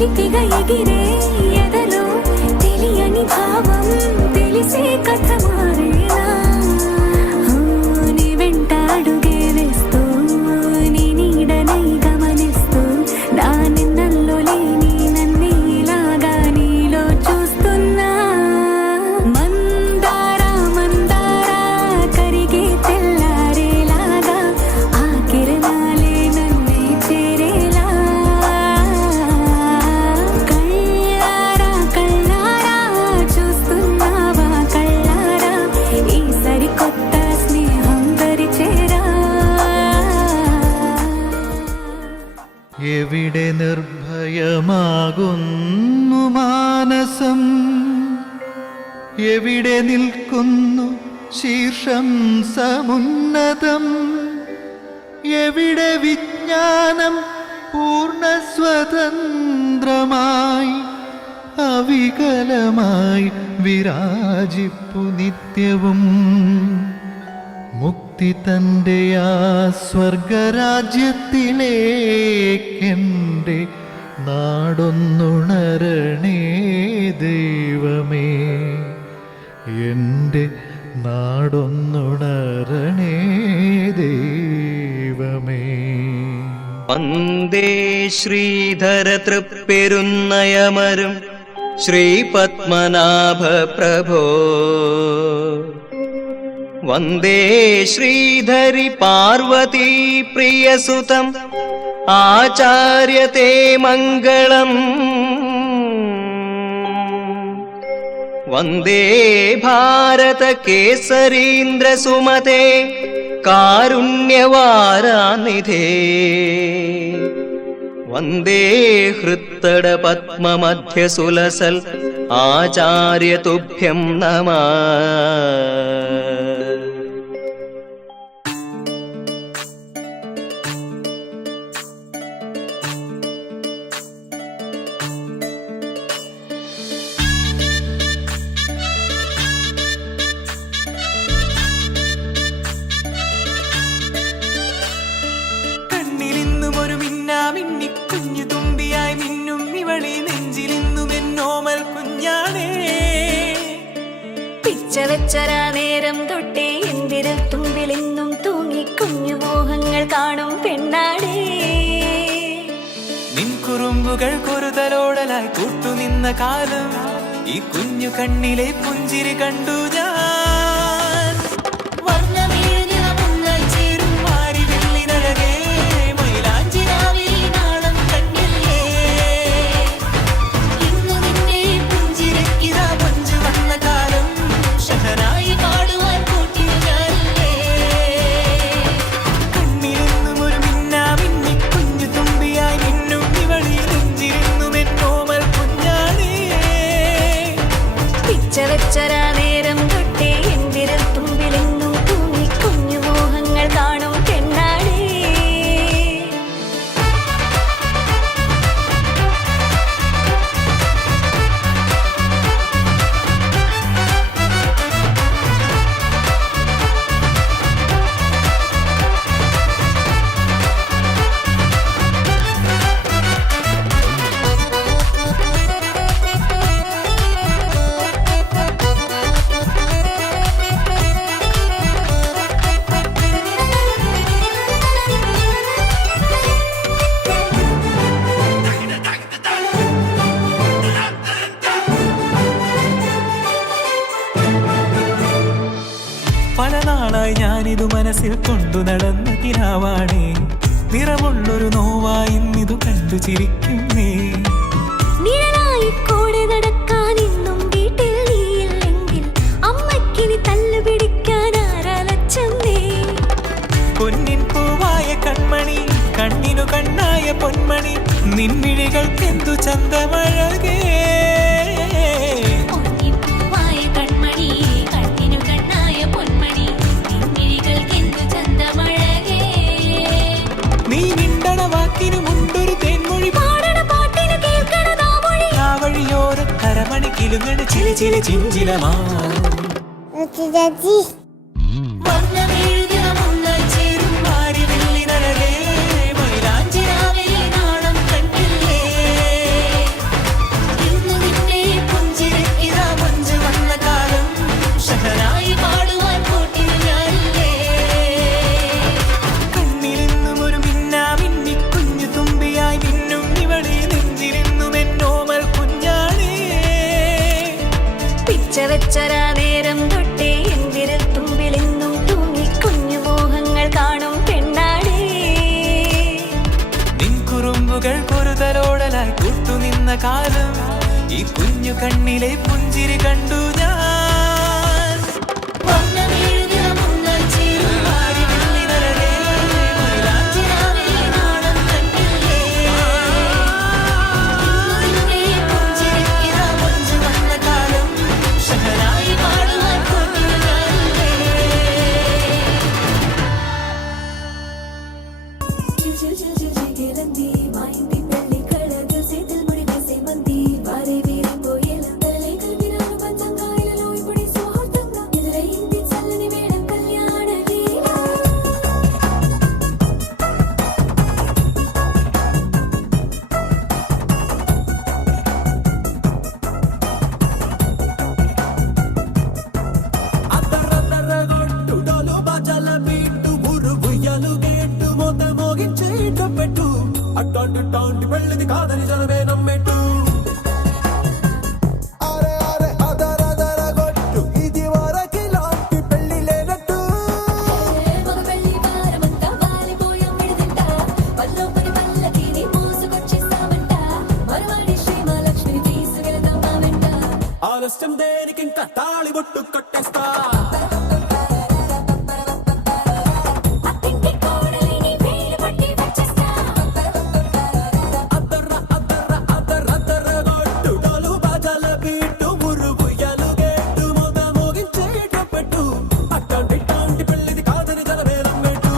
మెల్లితిగా ఎగిరే ఎదలో తెలియని భావం తెలిసే కథ మారేలా నీ వెంట అడుగే వేస్తూ నీ నీడనై గమనిస్తూ నా నిన్నల్లో లేని నన్నే ఇలాగా నీలో చూస్తున్నా మందారా మందారా కరిగే తెల్లారేలాగా ఆ కిరణాలే నన్నే చేరేలా కళ్ళారా కళ్ళారా చూస్తున్నావా కళ్ళారా ఈ సరికొత్త స్నేహం దరిచేరా എവിടെ നിർഭയമാകുന്നു മാനസം എവിടെ നിൽക്കുന്നു ശീർഷം സമുന്നതം എവിടെ വിജ്ഞാനം പൂർണ്ണ സ്വതന്ത്രമായി അവികലമായി വിരാജിപ്പു നിത്യവും മുക്തി തൻ്റെ ആ സ്വർഗരാജ്യത്തിലേക്കെൻ്റെ നാടൊന്നുണരണേ ദൈവമേ എൻ്റെ നാടൊന്നുണരണേ ദൈവമേ. വന്ദേ ശ്രീധര തൃപ്പെരുന്നയമരും ശ്രീപത്മനാഭ പ്രഭോ വന്ദേ ശ്രീധരി പാർവതീ പ്രിയസുതം ആചാര്യത്തെ മംഗളം വന്ദേ ഭാരത കേസരീന്ദ്ര സുമതേ കാരുണ്യവാരാനിധേ വന്ദേ ഹൃത്തട പത്മമധ്യ സുലസൽ ആചാര്യ തുഭ്യം നമഃ. കുഞ്ഞു തുമ്പിയായി മിന്നും ഇവളെ നെഞ്ചിലിന്നും എന്നോമൽ കുഞ്ഞാണേ പിച്ച വെച്ചരാ നേരം തൊട്ടേ എന്തിരൽ തുമ്പിലെന്നും തൂങ്ങി കുഞ്ഞു മോഹങ്ങൾ കാണും പെണ്ണാടേ നിൻ കുറുമ്പുകൾ കുറുതലോടലായി കൂട്ടുനിന്ന കാലം ഈ കുഞ്ഞു കണ്ണിലെ പുഞ്ചിരി കണ്ടു ഞാൻ. വെച്ചരാ നേരം തൊട്ടേ എന്തിരൽ തുമ്പിലെന്നും തൂങ്ങി കുഞ്ഞു മോഹങ്ങൾ കാണും പെണ്ണാടേ പല നാളായി ഞാനിതു മനസ്സിൽ കൊണ്ടു നടന്ന കിനാവാണേ നിറമുള്ളൊരു നോവായി ഇന്നിതു കണ്ടു ചിരിക്കുന്നേ നിഴലായി കൂടെ നടക്കാൻ ഇന്നും വീട്ടിൽ നീയില്ലെങ്കിൽ അമ്മക്കിനി തല്ലു പിടിക്കാൻ ആരാലച്ചമ്മേ പൊന്നിൻ പൂവായ കൺമണി കണ്ണിനു കണ്ണായ പൊന്മണി നിൻമിഴികൾക്കെന്തു ചന്തമഴകേ നീ മിണ്ടണ വാക്കിനു മുണ്ടൊരു തേൻമൊഴി പാടണ പാട്ടിനു കേൾക്കണ ആ വഴിയോര കരമണി കിലുങ്ങണ ചില ചില ചിഞ്ചിലമാ അച്ചരാ നേരം തൊട്ടേ എൻ വിരൽ തുമ്പിലെന്നും തൂങ്ങി കുഞ്ഞു മോഹങ്ങൾ കാണും പെണ്ണാളേ. നിൻ കുറുമ്പുകൾ പൊറുതലോടലായി കൂട്ടുനിന്ന കാലം ഈ കുഞ്ഞു കണ്ണിലെ പുഞ്ചിരി കണ്ടു ഞാൻ. വന്നമെഴുതിയ മുങ്ങൽ ചേരും ആടി വെള്ളി നരകേ, രാത്രിരാവിലെ നാണം കണ്ടില്ലേ. ഇന്നുനിന്നെ പുഞ്ചിരിക്കിതാ മുഞ്ചു വന്ന കാലം ഷഹനായി പാടുവാൻ കൂട്ടിനു ഞാനില്ലേ. ചിലന്തി മായന്തി പള്ളി കളകൾ സേതൽ മുടി മീസെ മന്തി വാരെ വീരെ പോയല തലൈകൾ വിരാനു പഞ്ചങ്കായിലോ ഇപ്പടി സുഹൃത്തങ്ക എതിരെ ഇന്ത്യ ചല്ലനി വേണം കല്യാണ ലീല. అద్దరద్దరగొట్టు డోలు బాజాల బీటు ఊరు ఉయ్యాలు గేట్టు మోత మోగించేట పెట్టు అట్టాంటి టాంటి పెళ్ళిది కాదని జనమే నమ్మెట్టు. అరే అరే అదరదరగొట్టు ఇది వరకిలాంటి పెళ్ళి లేనట్టు. మగ పెళ్లి వారమంతా వాలిపోయాం విడిదింట పల్లోపని పల్లకిని మోసుకొచ్చేస్తామంట మరవాడి శ్రీమహాలక్ష్మిని తీసుకెళదాం మా వెంట. ఆలస్యం దేనికి ఇంకా తాళి బొట్టు కట్టేస్తా. అత్తింటి కోడలిని వేలు పట్టి వచ్చేస్తా. అద్దర్ర అద్దర్ర అద్దరద్దరగొట్టు డోలు బాజాల బీటు ఊరు ఉయ్యాలు గేట్టు మోత మోగించేట పెట్టు అట్టాంటి టాంటి పెళ్ళిది కాదని జనమే నమ్మెట్టు.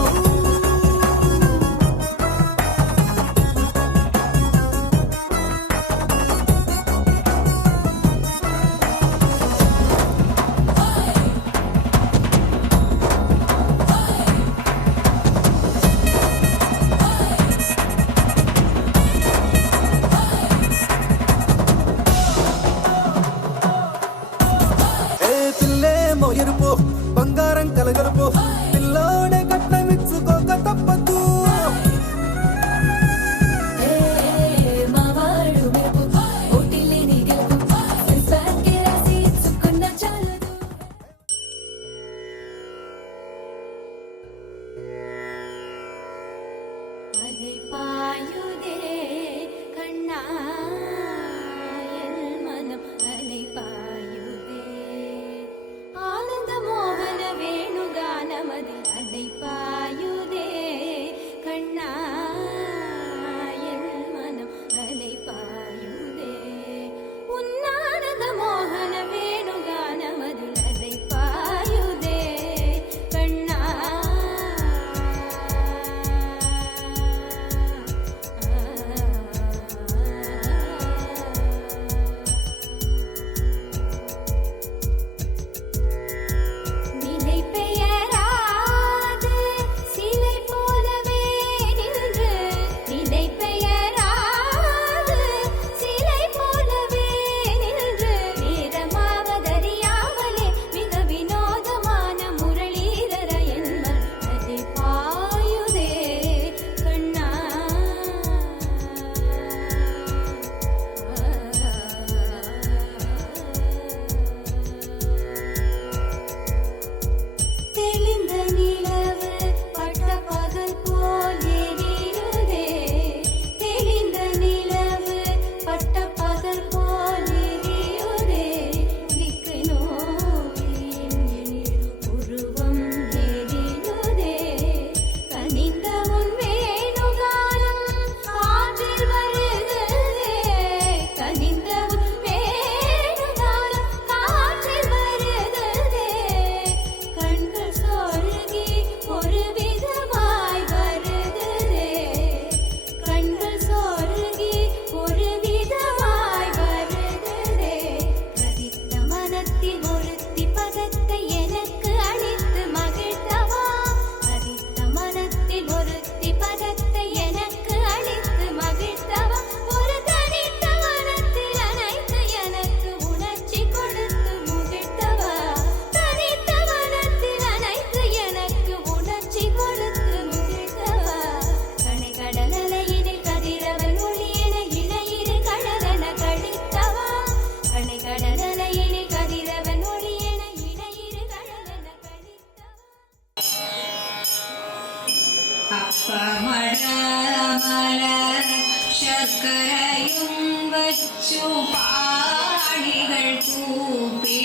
ചക്കരയും വച്ചു പാടികൾ കൂപ്പേ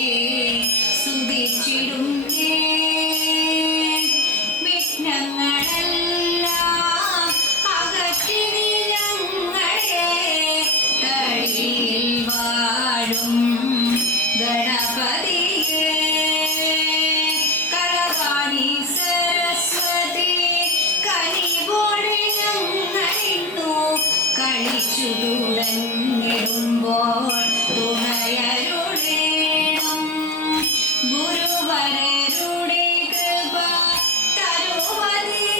സ്തുതിച്ചിടും വിഘ്നങ്ങളെല്ലാം അകറ്റി ഞങ്ങളെ തടിയിൽ വാഴും ഗണപതിയെ കലവാണി സരസ്വതി കനിവോടെ ഞങ്ങളിന്നു കളിച്ചു തുടങ്ങിടുമ്പോൾ തുണയരുടേണം ഗുരുവരരുടെ കൃപ തരുവതിനായങ്ങൾ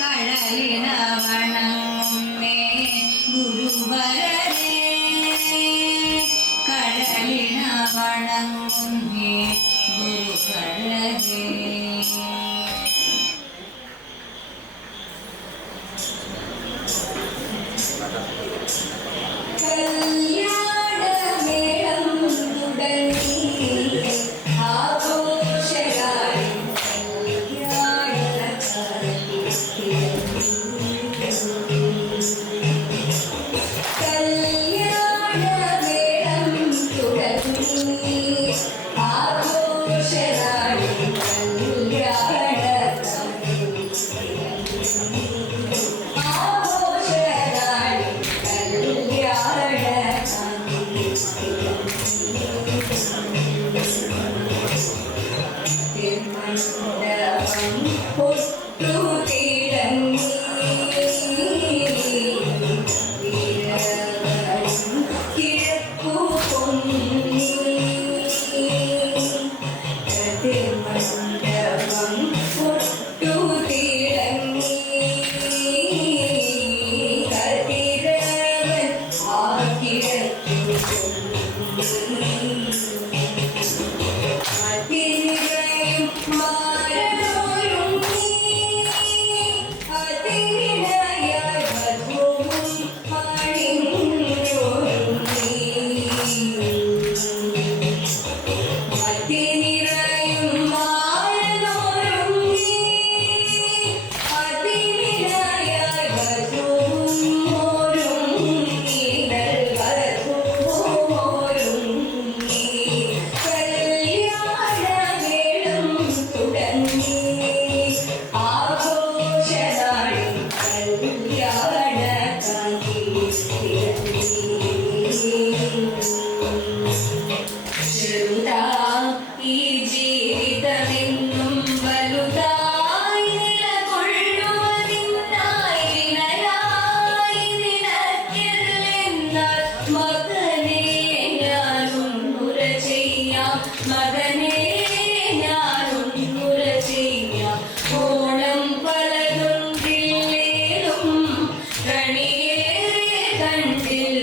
കടലിന വണങ്ങുന്നേ ഗുരുവരരെ കടലിന വണങ്ങുന്നേ ഗുരുവരരെ. കല്യാണമേളം തുടങ്ങി ആഘോഷരായി കല്യാണമേളം തുടങ്ങി ആഘോഷരായി കണ്ടിൽ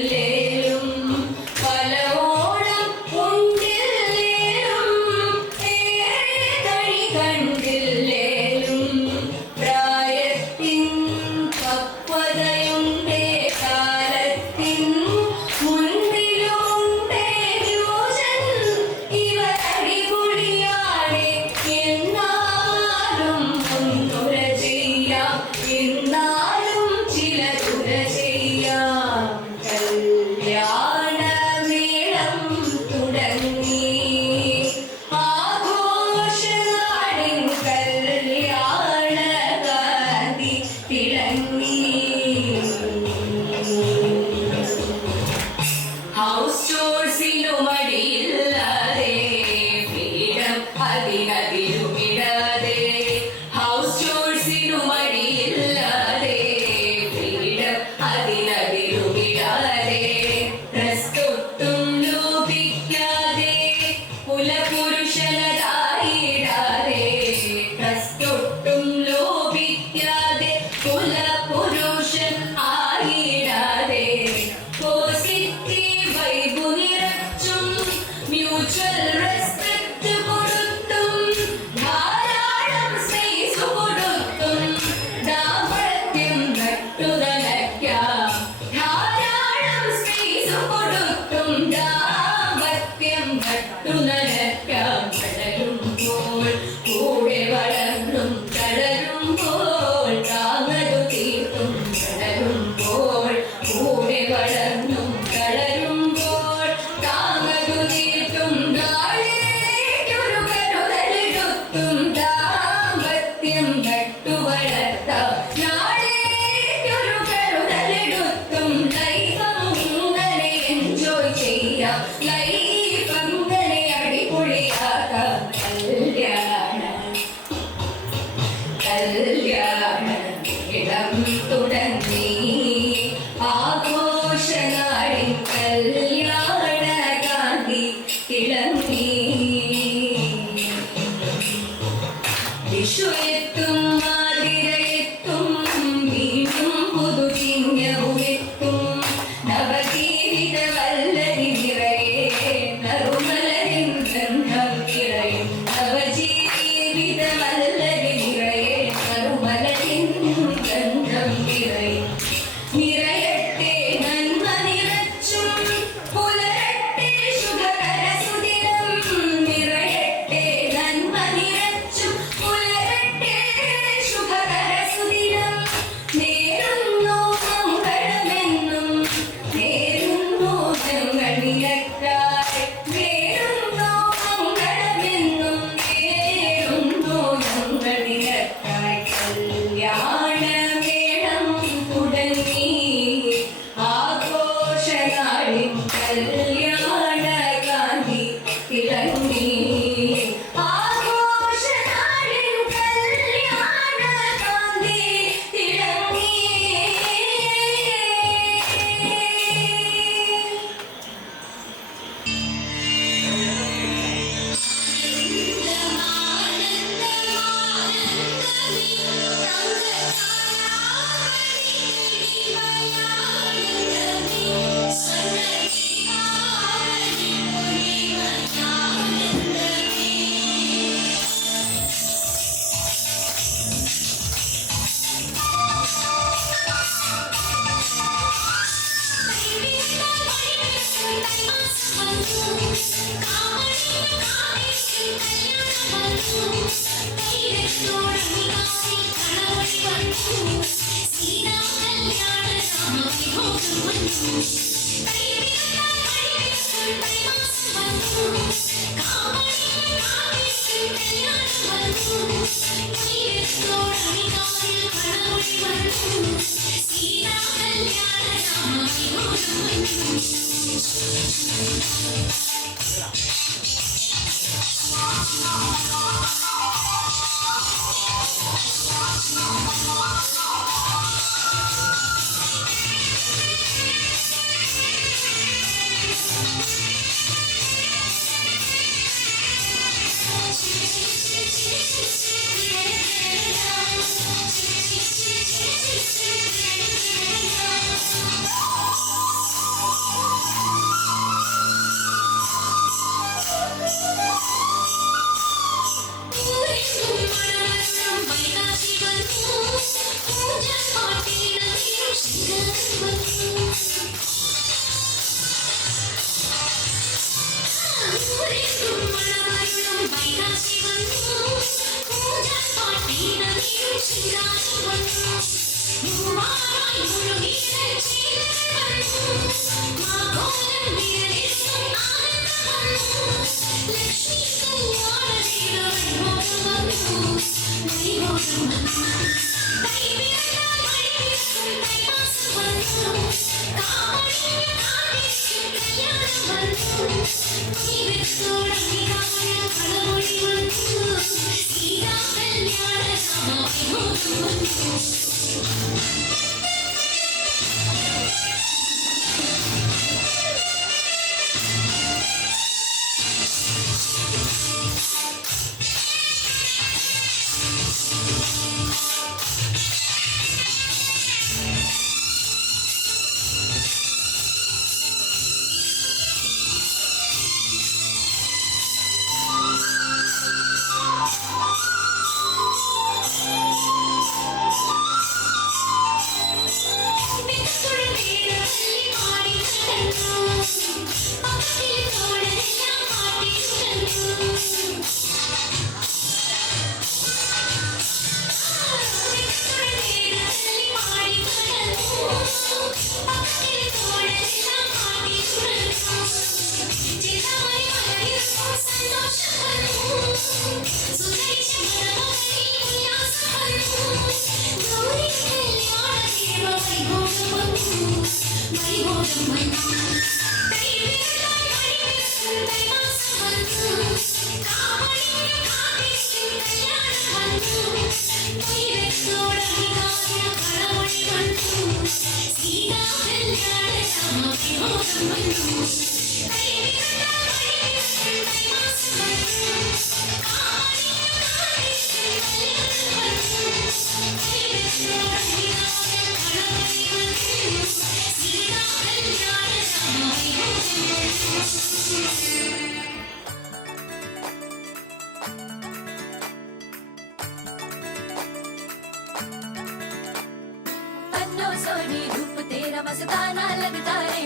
पन्नों सोनी रूप तेरा मस्ताना लगता रे,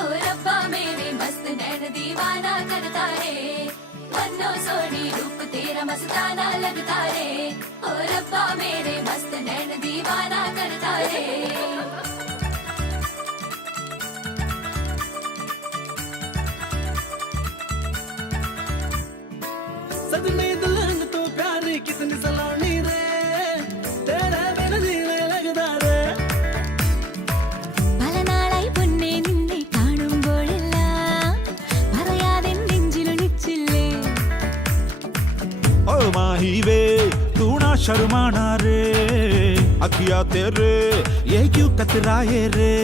ओ रब्बा मेरे मस्त नैन दीवाना करता रे। पन्नों सोनी रूप तेरा मस्ताना लगता रे, ओ रब्बा मेरे मस्त नैन दीवाना करता रे। सजनी दुल्हन तो प्यारी कितनी सलोनी रे, तेरे बिन जीने लगता रे। പല നാളായി പൊന്നേ നിന്നെ കാണുമ്പോഴെല്ലാം പറയാതെ നെഞ്ചിലൊളിച്ചില്ലേ। ओ माही वे तू ना शर्माना रे, अखिया तेरे ये क्यों कतराए रे।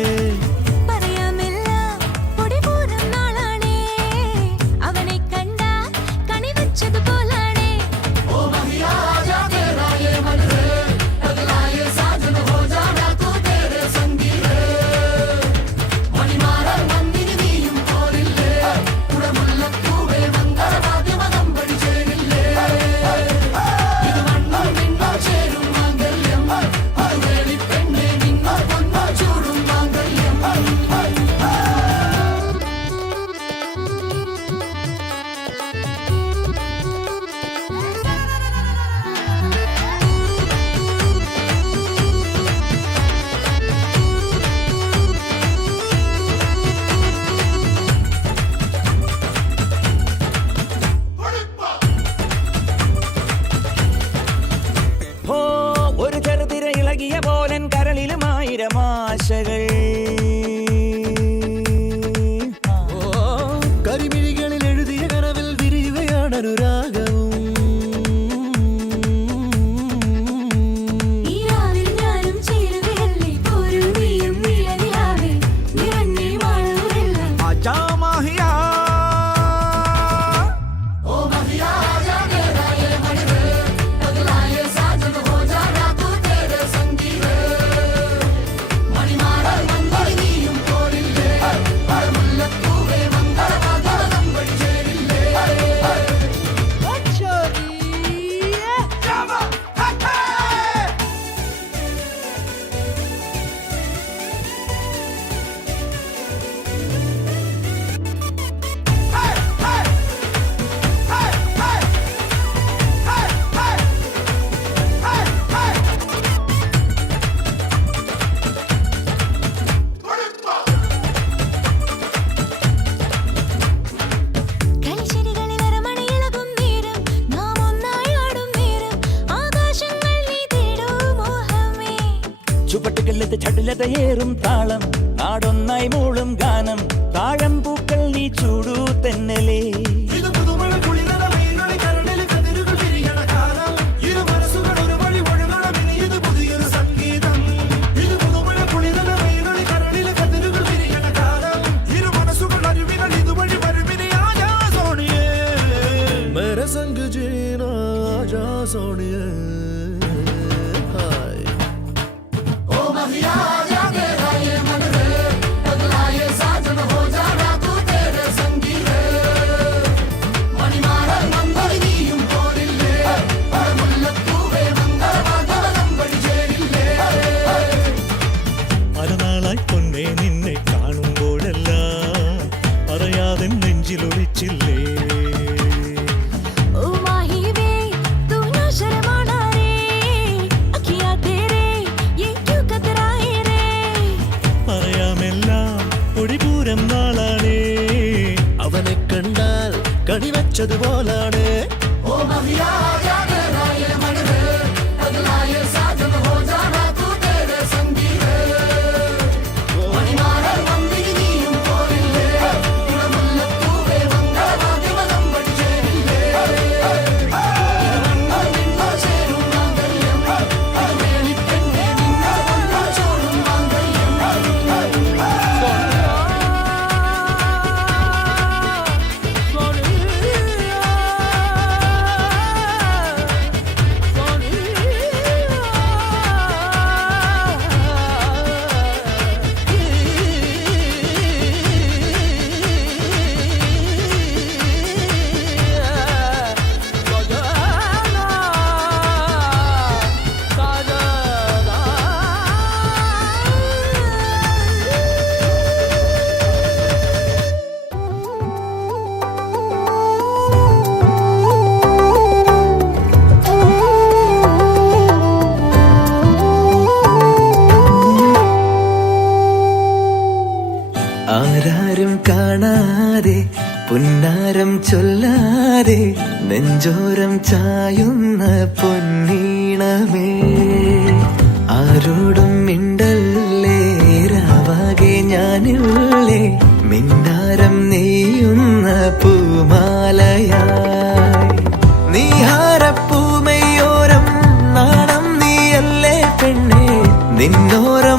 പറയാമെല്ലാം പൊടിപൂരം നാളാണേ, അവനെ കണ്ടാ കണി വെച്ചതുപോലാണേ। ചൂടും മാംഗല്യം ആശകൾ കരിമിഴികളിൽ എഴുതിയ കനവിൽ വിരിയുകയാണ് അനുരാഗവും ഈ രാവിൽ ഞാനും ചേരുകയല്ലേ പോരു നീയും നീലനിലാവേ നിറഞ്ഞേ മാളൂരെല്ലാം आजा माहिया ओ महिया आजा मेरा ये मन है पगला ये साजन हो जा रातों तेरे संगी है मणिमारा मंदिर नीയും പോരില്ലേ മുല്ലപ്പൂവേ മംഗളവാദ്യം പഠിച്ചേരില്ലേ കളിശിരികളിൽ അരമണയിളകും നേരം നാം ഒന്നായി ആടും നേരം ആകാശങ്ങൾ നീ തേടൂ മോഹമേ ചുവട്ടുകളിലത് ചടുലതയേറും താളം നാടൊന്നായി മൂളും ഗാനം താഴം പൂക്കൾ നീ ചൂടൂ തെന്നലേ ഇത് പുതുമഴ കുളിരല മീനുകളി കരളിൽ കതിരുകൾ വിരിയണ കാലം ഇരു മനസ്സുകൾ ഒരു വഴി ഒഴുകണം ഇനി ഇത് പുതിയൊരു സംഗീതം ഇത് പുതുമഴ കുളിരല മീനുകളി കരളിൽ കതിരുകൾ വിരിയണ കാലം ഇരു മനസ്സുകൾ അരുവികൾ ഇതുവഴി വരുമിനി ആജാ സോണിയേ മേരെ സംഗ് ജീനാ ആജാ സോണിയേ ഹായ് ओ महिया आजा तेरा ये मन है पगला ये साजन हो जा रातों तेरे संगी है मणिमारा मंदिर नीയും പോരില്ലേ മുല്ലപ്പൂവേ മംഗളവാദ്യം പഠിച്ചേരില്ലേ പലനാളായി പൊന്നേ നിന്നെ കാണുമ്പോഴെല്ലാം പറയാതെ നെഞ്ചിലൊളിച്ചില്ലേ ओ माही वे तू ना शर्माना रे अखियां तेरे ये क्यों कतराए रे പറയാമെല്ലാം ഒടിപൂരം നാളാണേ അവനെ കണ്ടാൽ കണിവച്ചതുപോലാണ് ओ महिया आजा तेरा ये मन है पगला ये साजन हो जा रातों तेरे संगी है मणिमारा मंदिर नीയും പോരില്ലേ മുല്ലപ്പൂവേ മംഗളവാദ്യം പഠിച്ചേരില്ലേ നിന്നോ ചേരും മാംഗല്യം വേലിപ്പെണ്ണേ നിന്നോ ഒന്നോ ചോടും മാംഗല്യം ആരാരും കാണാതെ പുന്നാരം ചൊല്ലാതെ നെഞ്ചോരം ചായുന്ന പൊന്നീണമേ ആരോടും മിണ്ടല്ലേ രാവാകെ ഞാനില്ലേ മിന്നാരം നെയ്യുന്ന പൂമാലയായി നീഹാരപ്പൂമയോരം നാണം നീയല്ലേ പെണ്ണേ നിന്നോരം